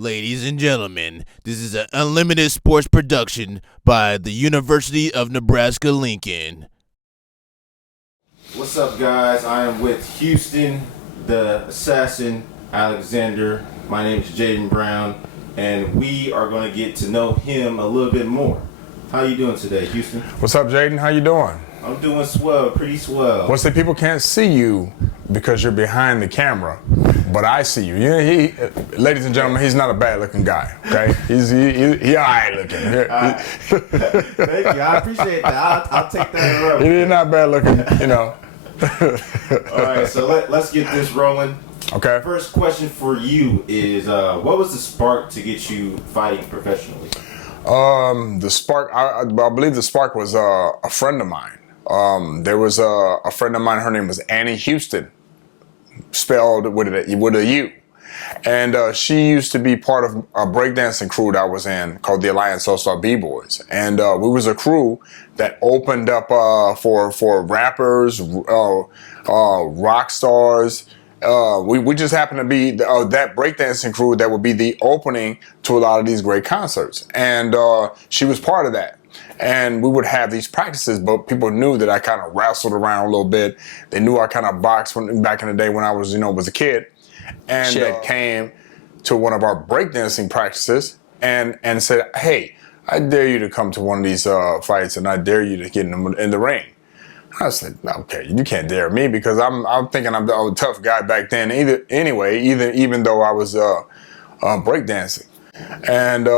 Ladies and gentlemen, this is an UNLimted Sports production by the University of Nebraska-Lincoln. What's up, guys? I am with Houston, the assassin, Alexander. My name is Jayden Brown, and we are going to get to know him a little bit more. How you doing today, Houston? What's up, Jayden? How you doing? I'm doing swell, pretty swell. Well, see, people can't see you because you're behind the camera, but I see you. Ladies and gentlemen, he's not a bad-looking guy. Okay, he all right looking. Thank you. I appreciate that. I'll take that. He's not bad looking, All right, so let's get this rolling. Okay. First question for you is, what was the spark to get you fighting professionally? The spark. I believe the spark was a friend of mine. There was a friend of mine. Her name was Annie Houston, spelled with a U, and she used to be part of a breakdancing crew that I was in called the Alliance All-Star B-Boys, and we was a crew that opened up for rappers, rock stars. We just happened to be that breakdancing crew that would be the opening to a lot of these great concerts, and she was part of that. And we would have these practices, but people knew that I kind of wrestled around a little bit. They knew I kind of boxed back in the day when I was, was a kid. And she came to one of our breakdancing practices and said, "Hey, I dare you to come to one of these fights, and I dare you to get in the ring." I said, "Okay, you can't dare me because I'm thinking I'm a tough guy back then. Even though I was breakdancing, and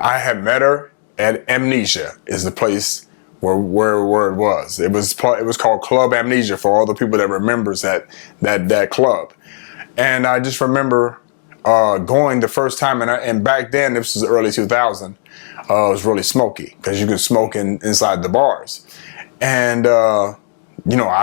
I had met her at Amnesia, is the place where it was. It was called Club Amnesia for all the people that remembers that club. And I just remember going the first time, and back then, this was early 2000, it was really smoky because you could smoke inside the bars. And I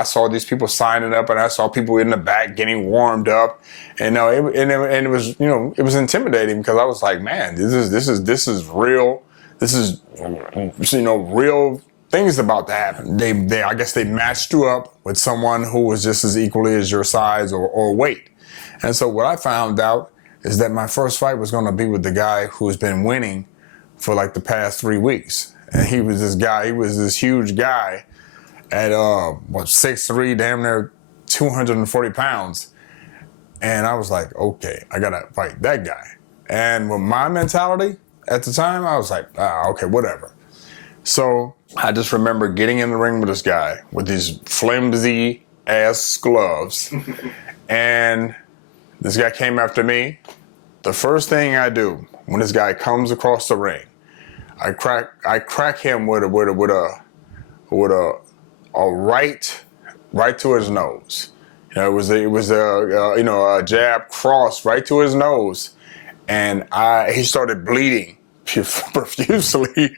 saw these people signing up, and I saw people in the back getting warmed up, and it was it was intimidating because I was like, man, this is real. This is real things about to happen. I guess they matched you up with someone who was just as equally as your size or weight. And so what I found out is that my first fight was going to be with the guy who's been winning for like the past 3 weeks. And he was this huge guy at 6'3", damn near 240 pounds. And I was like, okay, I got to fight that guy. And with my mentality at the time, I was like, okay, whatever. So I just remember getting in the ring with this guy with these flimsy ass gloves. And this guy came after me. The first thing I do when this guy comes across the ring, I crack him with a right to his nose. It was a jab cross right to his nose, and he started bleeding profusely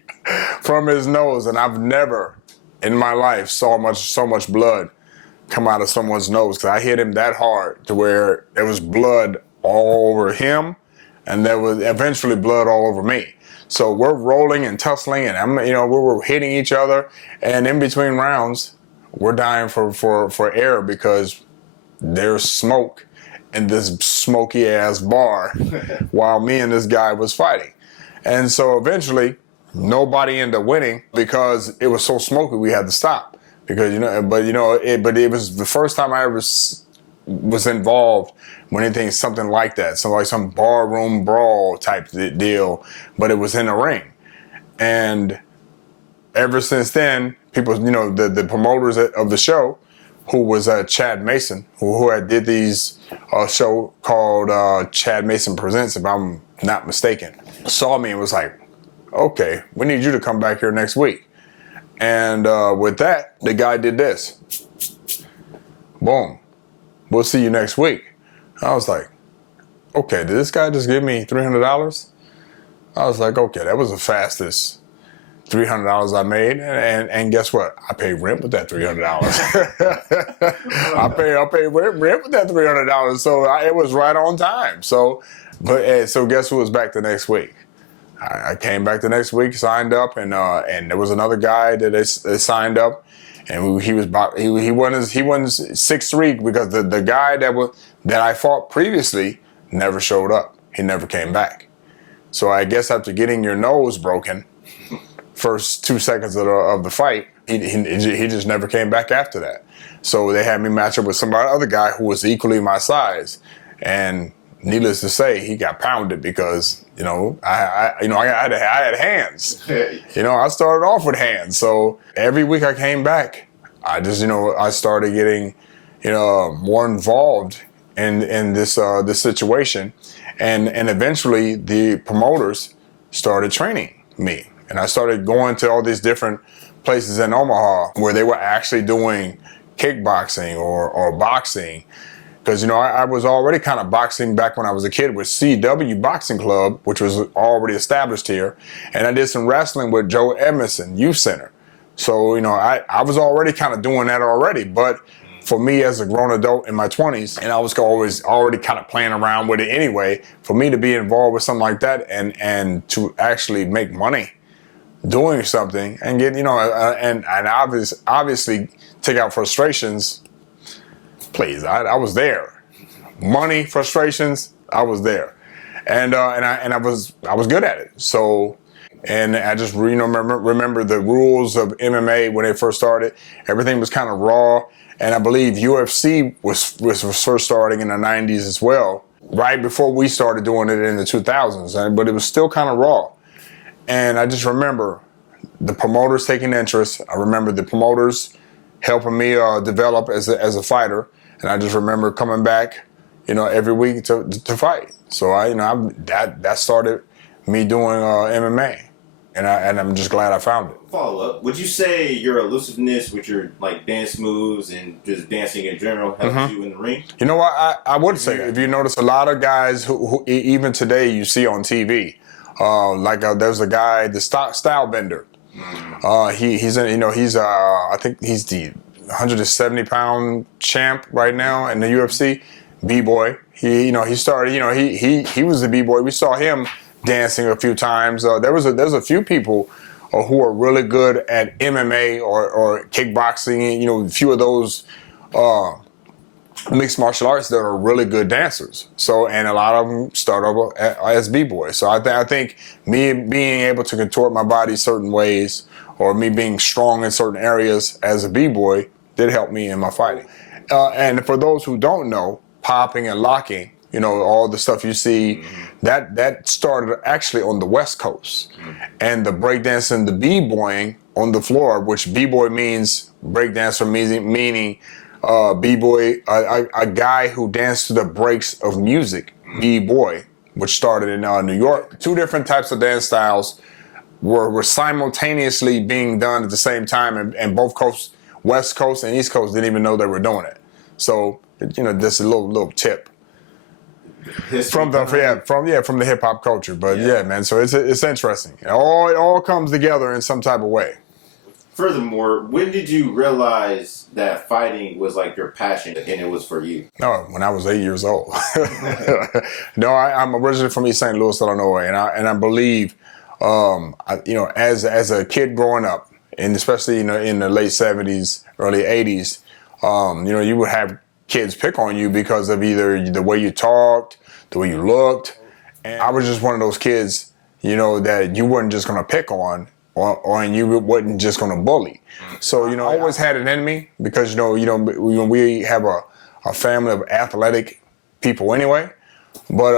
from his nose. And I've never in my life saw so much blood come out of someone's nose, because I hit him that hard to where there was blood all over him, and there was eventually blood all over me. So we're rolling and tussling, and we were hitting each other, and in between rounds, we're dying for air because there's smoke in this smoky ass bar while me and this guy was fighting. And so eventually nobody ended up winning because it was so smoky we had to stop, because it was the first time I ever was involved when something like that, so like some barroom brawl type deal, but it was in the ring. And ever since then, people, the promoters of the show, who was Chad Mason, who had did these show called Chad Mason Presents, if I'm not mistaken, saw me and was like, okay, we need you to come back here next week. And with that, the guy did this. Boom. We'll see you next week. I was like, okay, did this guy just give me $300? I was like, okay, that was the fastest $300 I made, and guess what? I paid rent with that $300. I paid rent with that $300, so it was right on time. So guess who was back the next week? I came back the next week, signed up, and there was another guy that they signed up, and he won 6'3", because the guy that I fought previously never showed up. he never came back. So I guess after getting your nose broken, first 2 seconds of the fight, he just never came back after that. So they had me match up with other guy who was equally my size, and needless to say, he got pounded because I had hands. I started off with hands. So every week I came back, I started getting more involved in this situation, and eventually the promoters started training me, and I started going to all these different places in Omaha where they were actually doing kickboxing or boxing. Because, I was already kind of boxing back when I was a kid with CW Boxing Club, which was already established here. And I did some wrestling with Joe Edmondson Youth Center. So, I was already kind of doing that already. But for me as a grown adult in my 20s, and I was always already kind of playing around with it anyway, for me to be involved with something like that and to actually make money doing something and get, and obviously take out frustrations, please, I was there. Money, frustrations, I was there, and I was good at it. So, and I just remember the rules of MMA when it first started. Everything was kind of raw, and I believe UFC was first starting in the 90s as well, right before we started doing it in the 2000s. But it was still kind of raw, and I just remember the promoters taking interest. I remember the promoters helping me develop as a fighter. And I just remember coming back, every week to fight. So that started me doing MMA, and I'm just glad I found it. Follow up: would you say your elusiveness with your dance moves and just dancing in general helped you in the ring? You know what? I would say that. If you notice, a lot of guys who even today you see on TV, there's a guy, the style bender. I think he's the 170-pound champ right now in the UFC, B-boy. He started, he was the B-boy. We saw him dancing a few times. There's a few people who are really good at MMA or kickboxing. A few of those mixed martial arts that are really good dancers. So, and a lot of them start over as B-boys. So I think me being able to contort my body certain ways, or me being strong in certain areas as a B-boy, did help me in my fighting. And for those who don't know, popping and locking, all the stuff you see, that started actually on the West Coast. And the breakdancing, the B-boying on the floor, which B-boy means breakdancer, meaning B-boy, a guy who danced to the breaks of music, B-boy, which started in New York. Two different types of dance styles were simultaneously being done at the same time, and both coasts, West Coast and East Coast, didn't even know they were doing it. So, just a little tip from the hip hop culture. But yeah, man. So it's interesting. It all comes together in some type of way. Furthermore, when did you realize that fighting was your passion and it was for you? Oh, when I was 8 years old. No, I'm originally from East St. Louis, Illinois, and I believe, as a kid growing up, and especially in the late 70s, early 80s, you would have kids pick on you because of either the way you talked, the way you looked. And I was just one of those kids, that you weren't just gonna pick on, or you wasn't just gonna bully. So I always had it in me because we have a family of athletic people anyway. But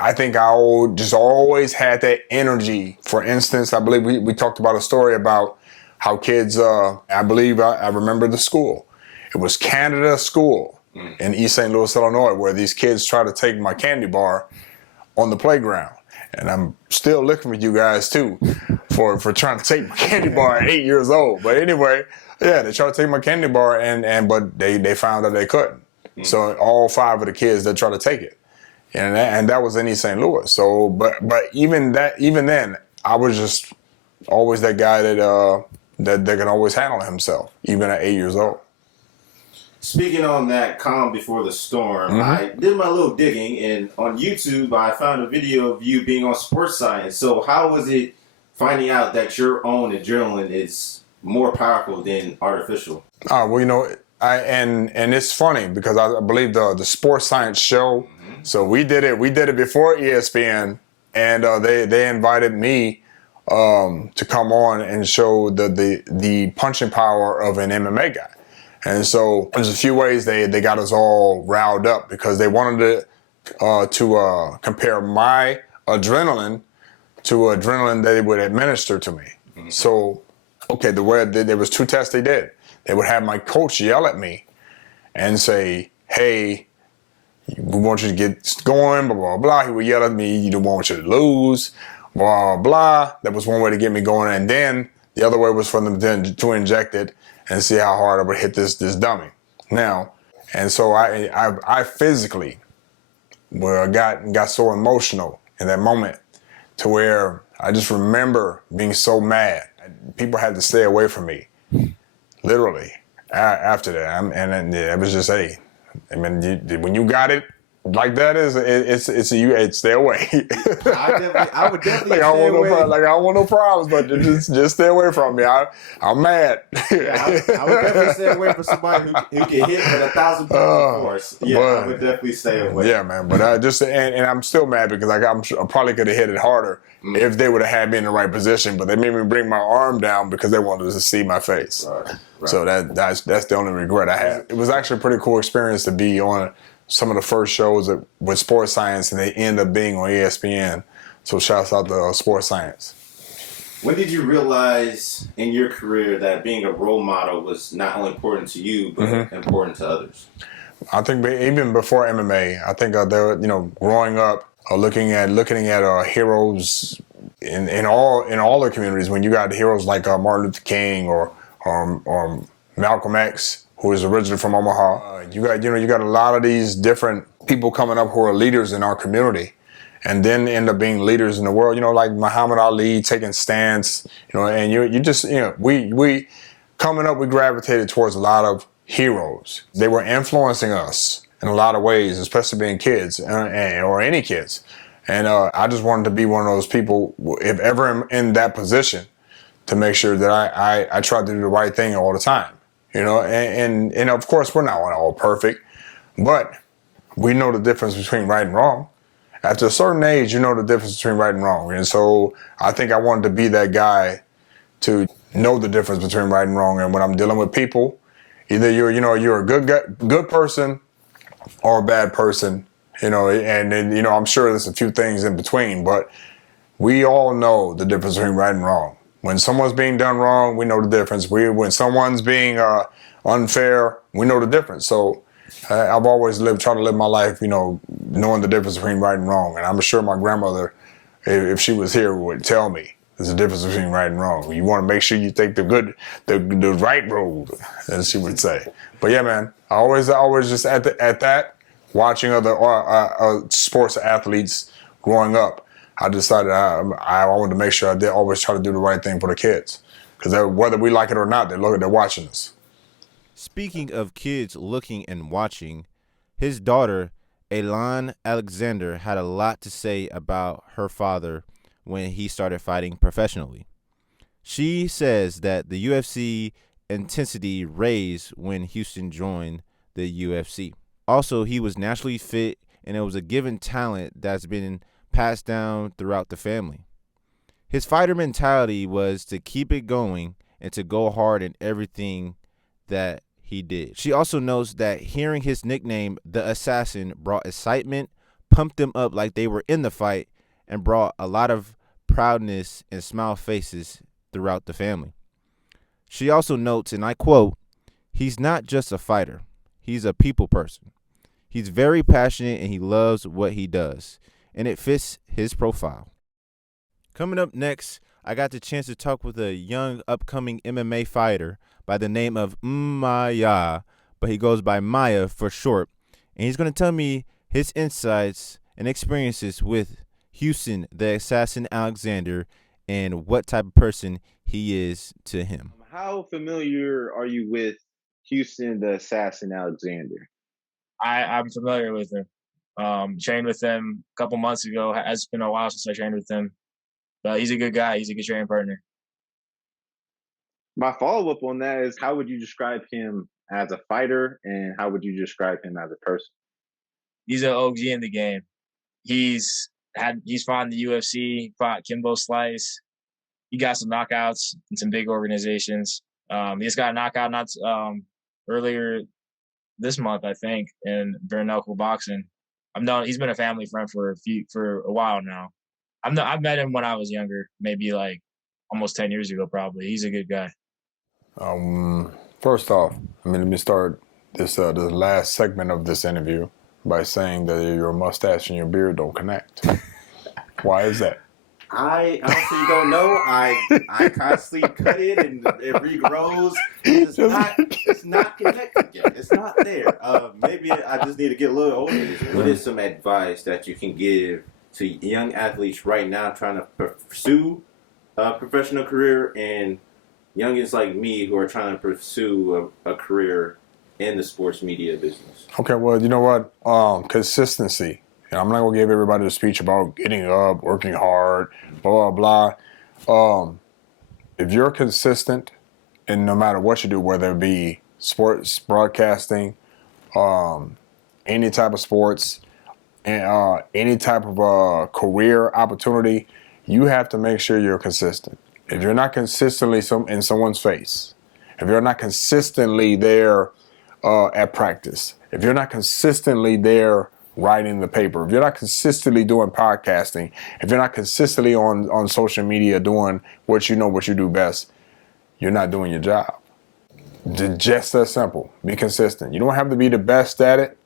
I think I just always had that energy. For instance, I believe we talked about a story about how kids, I remember the school. It was Canada School in East St. Louis, Illinois, where these kids tried to take my candy bar on the playground. And I'm still looking for you guys too for trying to take my candy bar at 8 years old. But anyway, yeah, they tried to take my candy bar but they found that they couldn't. So all 5 of the kids, they tried to take it. And that was in East St. Louis. So, but even then, I was just always that guy that can always handle himself, even at 8 years old. Speaking on that calm before the storm, I did my little digging, and on YouTube, I found a video of you being on Sports Science. So how was it finding out that your own adrenaline is more powerful than artificial? Well, and it's funny because I believe the Sports Science show So we did it. We did it before ESPN, and they invited me to come on and show the punching power of an MMA guy. And so there's a few ways they got us all riled up because they wanted to compare my adrenaline to adrenaline they would administer to me. So, okay, the way there was two tests they did. They would have my coach yell at me and say, "Hey, we want you to get going, blah, blah, blah." He would yell at me, "You don't want you to lose, blah, blah." That was one way to get me going. And then the other way was for them to inject it and see how hard I would hit this dummy. Now, and so I physically got so emotional in that moment to where I just remember being so mad. People had to stay away from me, literally, after that. And it was just, hey, I mean, when you got it like that, it's stay away. I would definitely like, I stay away. I don't want no problems, but just stay away from me. I'm mad. Yeah, I would definitely stay away from somebody who can hit with 1,000 pounds of force. Yeah, I would definitely stay away. Yeah, man. But and I'm still mad because I probably could have hit it harder if they would have had me in the right position. But they made me bring my arm down because they wanted to see my face. Right. So that's the only regret I had. It was actually a pretty cool experience to be on some of the first shows with Sports Science, and they end up being on ESPN. So shouts out to Sports Science. When did you realize in your career that being a role model was not only important to you, but important to others? I think even before MMA, I think growing up, looking at heroes in all the communities. When you got heroes like Martin Luther King or Malcolm X, who is originally from Omaha, you got a lot of these different people coming up who are leaders in our community, and then end up being leaders in the world. Like Muhammad Ali taking stands. And you just we coming up, we gravitated towards a lot of heroes. They were influencing us in a lot of ways, especially being kids or any kids. And I just wanted to be one of those people, if ever I'm in that position, to make sure that I try to do the right thing all the time. And of course we're not all perfect, but we know the difference between right and wrong. After a certain age, you know the difference between right and wrong. And so I think I wanted to be that guy to know the difference between right and wrong. And when I'm dealing with people, either you're a good person or a bad person, and then, I'm sure there's a few things in between, but we all know the difference between right and wrong. When someone's being done wrong, we know the difference. When someone's being unfair, we know the difference. So I've always tried to live my life, knowing the difference between right and wrong. And I'm sure my grandmother, if she was here, would tell me there's a difference between right and wrong. You want to make sure you take the right road, as she would say. But yeah, man, I always just at that, watching other sports athletes growing up, I decided I wanted to make sure I did always try to do the right thing for the kids. Because whether we like it or not, they're watching us. Speaking of kids looking and watching, his daughter, Elan Alexander, had a lot to say about her father when he started fighting professionally. She says that the UFC intensity raised when Houston joined the UFC. Also, he was naturally fit, and it was a given talent that's been passed down throughout the family. His fighter mentality was to keep it going and to go hard in everything that he did. She also notes that hearing his nickname, the Assassin, brought excitement, pumped them up like they were in the fight, and brought a lot of proudness and smile faces throughout the family. She also notes, and I quote, "He's not just a fighter. He's a people person. He's very passionate and he loves what he does, and it fits his profile." Coming up next, I got the chance to talk with a young upcoming MMA fighter by the name of Maya, but he goes by Maya for short, and he's going to tell me his insights and experiences with Houston, the Assassin Alexander, and what type of person he is to him. How familiar are you with Houston, the Assassin Alexander? I'm familiar with him. Trained with him a couple months ago. It's been a while since I trained with him. But he's a good guy. He's a good training partner. My follow-up on that is, how would you describe him as a fighter, and how would you describe him as a person? He's an OG in the game. He's fought in the UFC, fought Kimbo Slice. He got some knockouts in some big organizations. He just got a knockout earlier this month, I think, in bare knuckle boxing. He's been a family friend for a while now. I've met him when I was younger, maybe like almost 10 years ago, probably. He's a good guy. First off, let me start this last segment of this interview by saying that your mustache and your beard don't connect. Why is that? I honestly don't know. I constantly cut it and it regrows. It's not connected yet. It's not there. Maybe I just need to get a little older. What is some advice that you can give to young athletes right now trying to pursue a professional career and youngins like me who are trying to pursue a career in the sports media business? Okay, well, you know what? Consistency. And I'm not going to give everybody a speech about getting up, working hard, blah, blah, blah. If you're consistent, and no matter what you do, whether it be sports, broadcasting, any type of sports, any type of career opportunity, you have to make sure you're consistent. If you're not consistently in someone's face, if you're not consistently there at practice, if you're not consistently there writing the paper, if you're not consistently doing podcasting, if you're not consistently on social media doing what you do best, you're not doing your job. Just that simple. Be consistent. You don't have to be the best at it,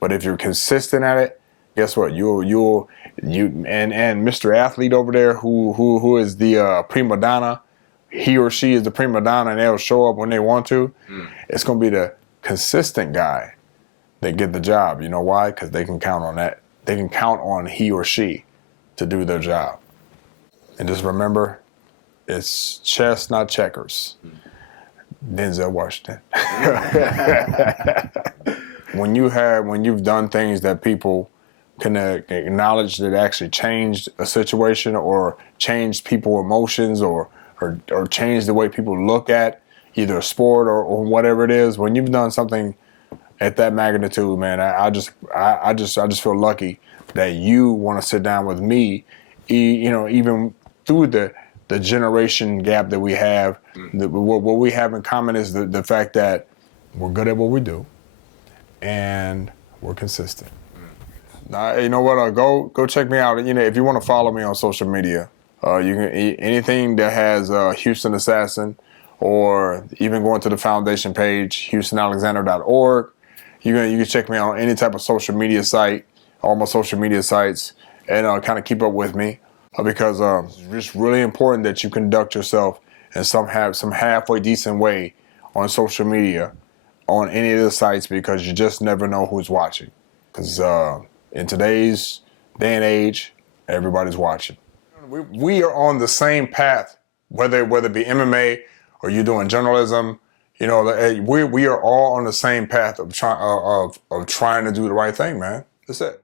but if you're consistent at it, guess what? You and Mr. Athlete over there who is the prima donna, he or she is the prima donna and they'll show up when they want to. It's gonna be the consistent guy that get the job. You know why? Because they can count on that. They can count on he or she to do their job. And just remember, it's chess, not checkers. Denzel Washington. When you've done things that people can acknowledge that actually changed a situation or changed people's emotions or changed the way people look at either a sport or whatever it is, when you've done something at that magnitude, man, I just feel lucky that you want to sit down with me, even through the generation gap that we have. What we have in common is the fact that we're good at what we do and we're consistent. You know what? Go check me out. If you want to follow me on social media, you can anything that has Houston Assassin, or even going to the foundation page, HoustonAlexander.org. You can check me out on any type of social media site, all my social media sites, and kind of keep up with me because it's really important that you conduct yourself in some halfway decent way on social media, on any of the sites, because you just never know who's watching. Because in today's day and age, everybody's watching. We are on the same path, whether it be MMA or you're doing journalism. We are all on the same path of trying to do the right thing, man. That's it.